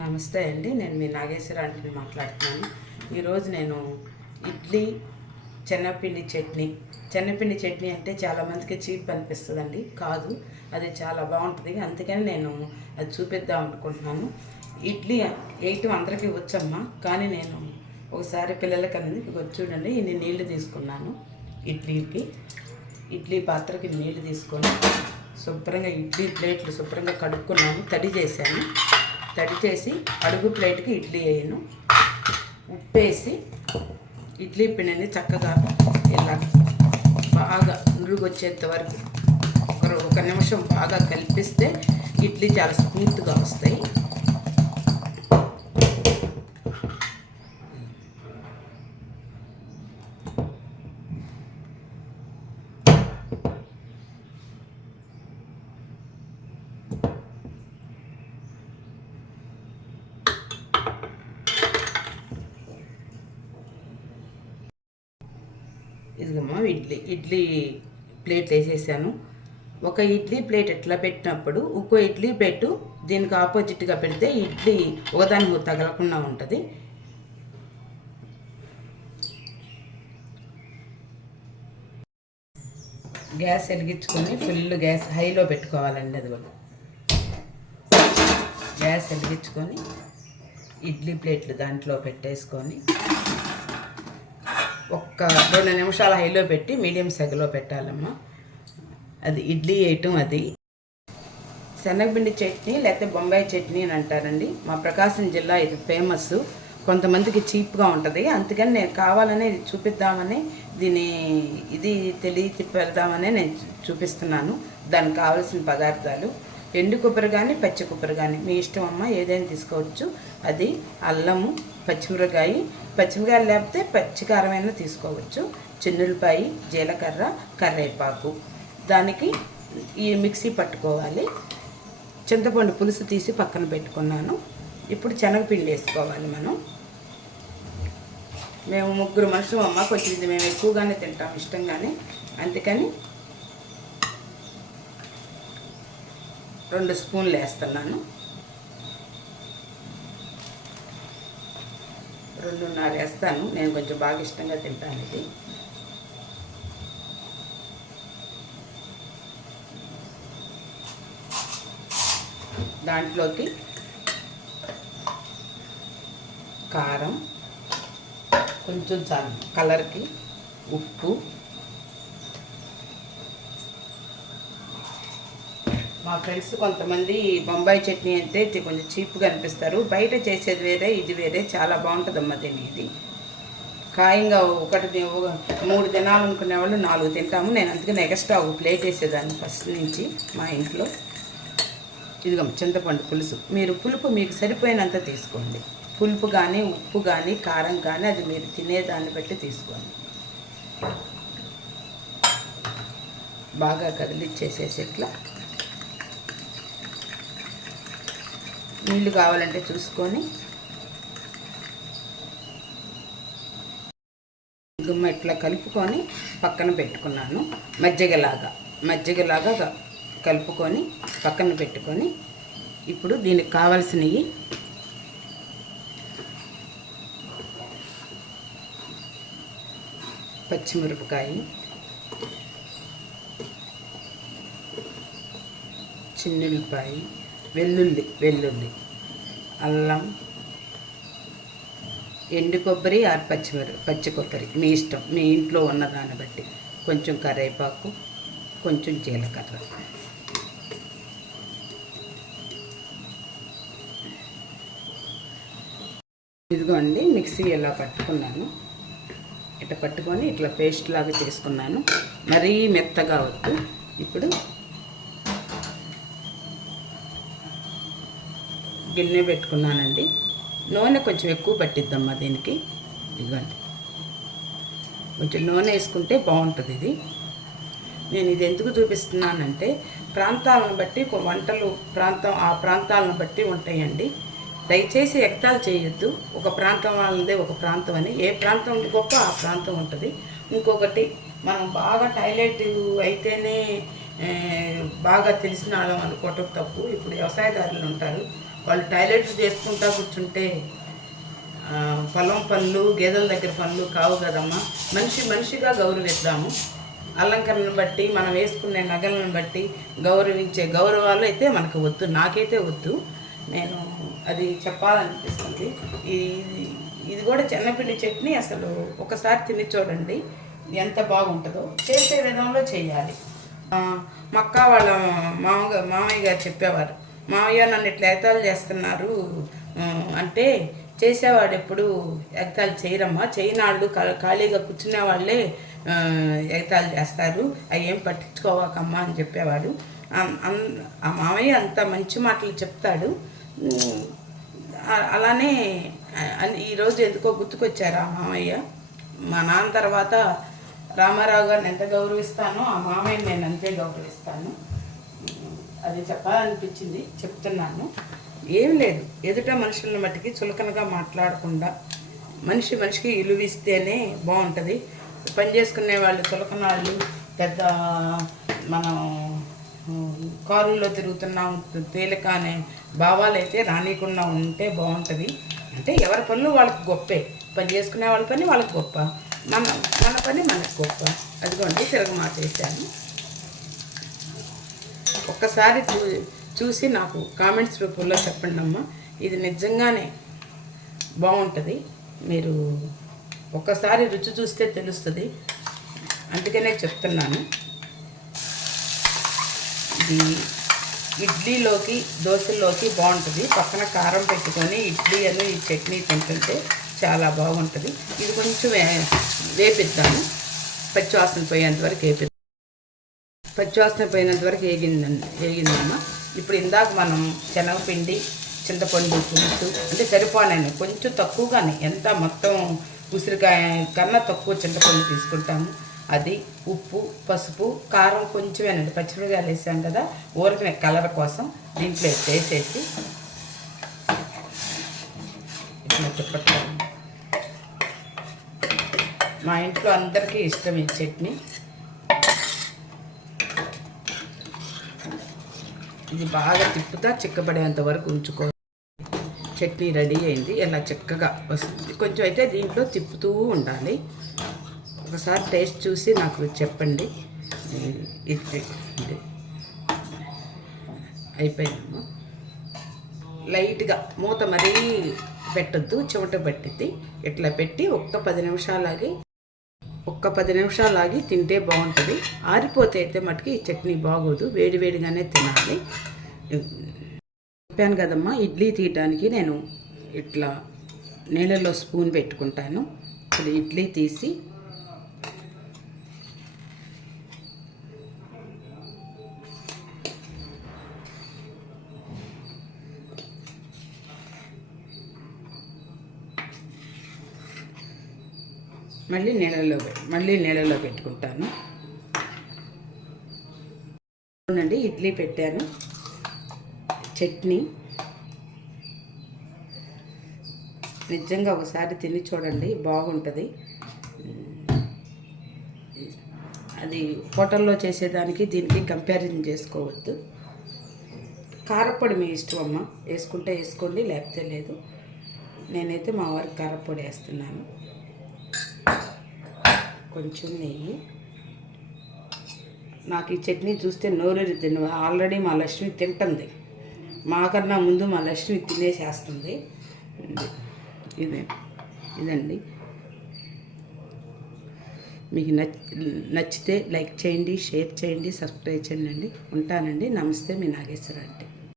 నమస్తే అండి, నేను మీ నాగేశ్వర ఆంటీని మాట్లాడుతున్నాను. ఈరోజు నేను ఇడ్లీ శనగపిండి చట్నీ అంటే చాలామందికి చీప్ అనిపిస్తుందండి. కాదు, అది చాలా బాగుంటుంది. అందుకని నేను అది చూపిద్దాం అనుకుంటున్నాను. ఇడ్లీ వేయటం అందరికీ వచ్చమ్మా, కానీ నేను ఒకసారి పిల్లలకి అనేది చూడండి, ఇన్ని నీళ్లు తీసుకున్నాను. ఇడ్లీ పాత్రకి నీళ్లు తీసుకొని శుభ్రంగా ఇడ్లీ ప్లేట్లు శుభ్రంగా కడుక్కున్నాను. తడి చేసి అడుగు ప్లేట్కి ఇడ్లీ వేయను. ఉప్పేసి ఇడ్లీ పిండిని చక్కగా ఇలా బాగా నురుగొచ్చేంత వరకు ఒక నిమిషం బాగా కలిపిస్తే ఇడ్లీ చాలా స్మూత్గా వస్తాయి. ఇదిగమ్మా ఇడ్లీ ప్లేట్ వేసేసాను. ఒక ఇడ్లీ ప్లేట్ ఎట్లా పెట్టినప్పుడు ఇంకో ఇడ్లీ ప్లేటు దీనికి ఆపోజిట్గా పెడితే ఇడ్లీ ఒకదానికి తగలకుండా ఉంటుంది. గ్యాస్ వెలిగించుకొని ఫుల్ గ్యాస్ హైలో పెట్టుకోవాలండి. అది కూడా గ్యాస్ వెలిగించుకొని ఇడ్లీ ప్లేట్లు దాంట్లో పెట్టేసుకొని ఒక్క 2 నిమిషాలు హైలో పెట్టి మీడియం సెగలో పెట్టాలమ్మా. అది ఇడ్లీ వేయటం. అది శనగపిండి చట్నీ లేకపోతే బొంబాయి చట్నీ అని అంటారండి. మా ప్రకాశం జిల్లా ఇది ఫేమస్. కొంతమందికి చీప్గా ఉంటుంది, అందుకని నేను కావాలనే చూపిద్దామని ఇది పెడదామని నేను చూపిస్తున్నాను. దానికి కావాల్సిన పదార్థాలు ఎండు కొబ్బరి కానీ పచ్చి కొబ్బరి కానీ మీ ఇష్టం అమ్మ, ఏదైనా తీసుకోవచ్చు. అది అల్లము, పచ్చిమిరకాయలు లేకపోతే పచ్చికారమైనా తీసుకోవచ్చు, చిన్నులపాయి, జీలకర్ర, కరివేపాకు. దానికి ఈ మిక్సీ పట్టుకోవాలి. చింతపండు పులుసు తీసి పక్కన పెట్టుకున్నాను. ఇప్పుడు శనగపిండి వేసుకోవాలి. మేము 3 మనుషులు అమ్మ, కొంచెం ఇది మేము ఎక్కువగానే తింటాం ఇష్టంగానే, అందుకని 2 స్పూన్లు వేస్తున్నాను. 2.5 వేస్తాను. నేను కొంచెం బాగా ఇష్టంగా తింటాను ఇది. దాంట్లోకి కారం కొంచెం చాలు, కలర్కి ఉప్పు. మా ఫ్రెండ్స్ కొంతమంది బొంబాయి చట్నీ అంటే కొంచెం చీప్గా అనిపిస్తారు. బయట చేసేది వేరే, ఇది వేరే, చాలా బాగుంటుందమ్మా. ఇది ఖాయంగా 3 దినాలు అనుకునే వాళ్ళు 4 తింటాము. నేను అందుకని ఎక్స్ట్రా ఒక ప్లేట్ వేసేదాన్ని ఫస్ట్ నుంచి మా ఇంట్లో. ఇదిగో చింతపండు పులుసు. మీరు పులుపు మీకు సరిపోయినంత తీసుకోండి. పులుపు కానీ ఉప్పు కానీ కారం కానీ అది మీరు తినేదాన్ని బట్టి తీసుకోండి. బాగా కదిలిచ్చేసేసి ఇట్లా నీళ్ళు కావాలంటే చూసుకొని గుమ్మ ఇట్లా కలుపుకొని పక్కన పెట్టుకున్నాను. మజ్జిగలాగా కలుపుకొని పక్కన పెట్టుకొని ఇప్పుడు దీనికి కావాల్సినవి పచ్చిమిరపకాయ, చిన్నుల్లిపాయ, వెల్లుల్లి, అల్లం, ఎండు కొబ్బరి ఆర్ పచ్చి కొబ్బరి మీ ఇష్టం, మీ ఇంట్లో ఉన్నదాన్ని బట్టి. కొంచెం కరివేపాకు, కొంచెం జీలకర్ర. ఇదిగోండి మిక్సీ ఇలా పట్టుకున్నాను. ఇట్లా పట్టుకొని ఇట్లా పేస్ట్ లాగా చేసుకున్నాను. మరీ మెత్తగా వద్దు. ఇప్పుడు గిన్నె పెట్టుకున్నానండి. నూనె కొంచెం ఎక్కువ పట్టిద్దమ్మా దీనికి. ఇదిగోండి కొంచెం నూనె వేసుకుంటే బాగుంటుంది ఇది. నేను ఇది ఎందుకు చూపిస్తున్నానంటే ప్రాంతాలను బట్టి వంటలు ఆ ప్రాంతాలను బట్టి ఉంటాయండి. దయచేసి ఎగతాళి చేయొద్దు. ఒక ప్రాంతం వాళ్ళదే ఒక ప్రాంతం అని. ఏ ప్రాంతం గొప్ప ఆ ప్రాంతం ఉంటుంది. ఇంకొకటి మనం బాగా టాయిలెట్ అయితేనే బాగా తెలిసిన వాళ్ళం అనుకోవటం తప్పు. ఇప్పుడు వ్యవసాయదారులు ఉంటారు, వాళ్ళు టాయిలెట్స్ చేసుకుంటా కూర్చుంటే పొలం పనులు గేదెల దగ్గర పనులు కావు కదమ్మా. మనిషిగా గౌరవిద్దాము. అలంకరణను బట్టి మనం వేసుకునే నగలను బట్టి గౌరవించే గౌరవాలు అయితే మనకు వద్దు, నాకైతే వద్దు. నేను అది చెప్పాలనిపిస్తుంది. ఇది కూడా చెన్నపిండి చట్నీ అసలు ఒకసారి తిని చూడండి ఎంత బాగుంటుందో. చేసే విధంలో చేయాలి. మా అక్క వాళ్ళ మామయ్య గారు చెప్పేవారు, మామయ్య నన్ను ఇట్లా ఎగతాళి చేస్తున్నారు అంటే, చేసేవాడు ఎప్పుడు ఎగతాళి చేయరమ్మా, చేయనాళ్ళు ఖాళీగా కూర్చునే వాళ్ళే ఎగతాళి చేస్తారు, అవి ఏం పట్టించుకోవాకమ్మా అని చెప్పేవాడు. ఆ మామయ్య అంత మంచి మాటలు చెప్తాడు. అలానే ఈరోజు ఎందుకో గుర్తుకొచ్చారు ఆ మామయ్య. మా నాన్న తర్వాత రామారావు గారిని ఎంత గౌరవిస్తానో ఆ మామయ్యని నేను అంతే గౌరవిస్తాను. అది చెప్పాలనిపించింది, చెప్తున్నాను. ఏం లేదు, ఎదుట మనుషులను మట్టికి చులకనగా మాట్లాడకుండా మనిషికి ఇలువిస్తేనే బాగుంటుంది. పని చేసుకునే వాళ్ళు చులకనాళ్ళు, పెద్ద మనం కారుల్లో తిరుగుతున్నాం తేలిక అనే భావాలు అయితే రానికుండా ఉంటే బాగుంటుంది. అంటే ఎవరి పనులు వాళ్ళకి గొప్పే, పని చేసుకునే వాళ్ళ పని వాళ్ళకి గొప్ప, మన పని మనకు గొప్ప. అదిగోండి తిరగమాట వేసాను. ఒక్కసారి చూసి నాకు కామెంట్స్ రూపంలో చెప్పండి అమ్మా, ఇది నిజంగానే బాగుంటుంది. మీరు ఒక్కసారి రుచి చూస్తే తెలుస్తుంది, అందుకనే చెప్తున్నాను. ఇది ఇడ్లీలోకి దోశల్లోకి బాగుంటుంది. పక్కన కారం పెట్టుకొని ఇడ్లీ ఈ చట్నీ తింటుంటే చాలా బాగుంటుంది. ఇది కొంచెం వేపిద్దాము, పచ్చివాసన పోయేంత వరకు పచ్చివాసన పోయినంత వరకు వేగిందమ్మా. ఇప్పుడు ఇందాక మనం శనగపిండి, చింతపండు పులుసు అంటే సరిపోనండి, కొంచెం తక్కువగానే, ఎంత మొత్తం ఉసిరికాయ కన్నా తక్కువ చింతపండు తీసుకుంటాము. అది ఉప్పు, పసుపు, కారం కొంచెమేనండి, పచ్చిమిరకాయలు వేసాం కదా ఊరికిన కలర్ కోసం. దీంట్లో వేసేసి ఇట్లా తిప్పట్లేదు. మా ఇంట్లో అందరికీ ఇష్టం ఈ చట్నీ. ఇది బాగా తిప్పుతా చిక్కబడేంత వరకు ఉంచుకో. చట్నీ రెడీ అయింది, ఇలా చిక్కగా వస్తుంది. కొంచెం అయితే దీంట్లో తిప్పుతూ ఉండాలి. ఒకసారి టేస్ట్ చూసి నాకు చెప్పండి. ఇది అయిపోయిందమ్మా. లైట్గా మూత మరీ పెట్టద్దు, చెమట పట్టిద్ది. ఇట్లా పెట్టి ఒక్క 10 నిమిషాలు ఆగి తింటే బాగుంటుంది. ఆరిపోతే అయితే మటుకు ఈ చట్నీ బాగోదు, వేడివేడిగానే తినాలి. చెప్పాను కదమ్మా, ఇడ్లీ తీయడానికి నేను ఇట్లా నీళ్ళలో స్పూన్ పెట్టుకుంటాను. ఇప్పుడు ఇడ్లీ తీసి మళ్ళీ నీళ్ళలో పెట్టుకుంటాను. చూడండి, ఇడ్లీ పెట్టాను, చట్నీ నిజంగా ఒకసారి తిని చూడండి, బాగుంటుంది. అది హోటల్లో చేసేదానికి దీనికి కంపారిజన్ చేసుకోవద్దు. కారపొడి మీ ఇష్టం అమ్మ, వేసుకుంటే వేసుకోండి, లేకపోతే లేదు. నేనైతే మా వారికి కారపొడి వేస్తున్నాను. కొంచెం నెయ్యి. నాకు ఈ చట్నీ చూస్తే నోరూరి తిన్న. ఆల్రెడీ మా లక్ష్మి తింటుంది, మాకన్నా ముందు మా లక్ష్మి తినేసేస్తుంది. ఇదండి. మీకు నచ్చితే లైక్ చేయండి, షేర్ చేయండి, సబ్స్క్రైబ్ చేయండి. ఉంటానండి. నమస్తే, మీ నాగేశ్వర ఆంటీ.